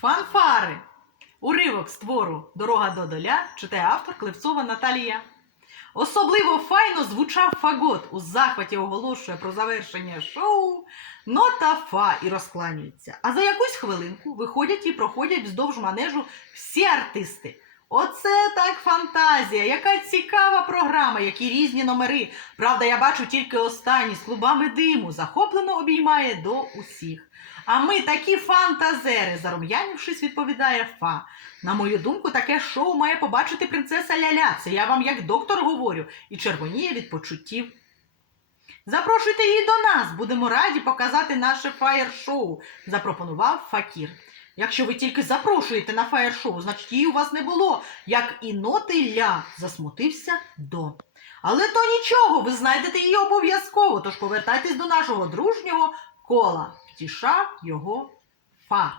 Фанфари. Уривок з твору Дорога до доля читає автор Клевцова Наталія. Особливо файно звучав фагот. У захваті оголошує про завершення шоу. Нота фа і розкланюється. А за якусь хвилинку виходять і проходять вздовж манежу всі артисти. Оце так фантазія! Яка цікава програма, які різні номери. Правда, я бачу тільки останні з клубами диму, захоплено обіймає до усіх. А ми такі фантазери, зарум'янівшись, відповідає Фа. На мою думку, таке шоу має побачити принцеса Ляля. Це я вам як доктор говорю і червоніє від почуттів. Запрошуйте її до нас, будемо раді показати наше фаєр-шоу, запропонував Факір. Якщо ви тільки запрошуєте на фаєр-шоу, значить її у вас не було, як і ноти ля, засмутився до. Але то нічого, ви знайдете її обов'язково, тож повертайтесь до нашого дружнього кола. Тіша його фа.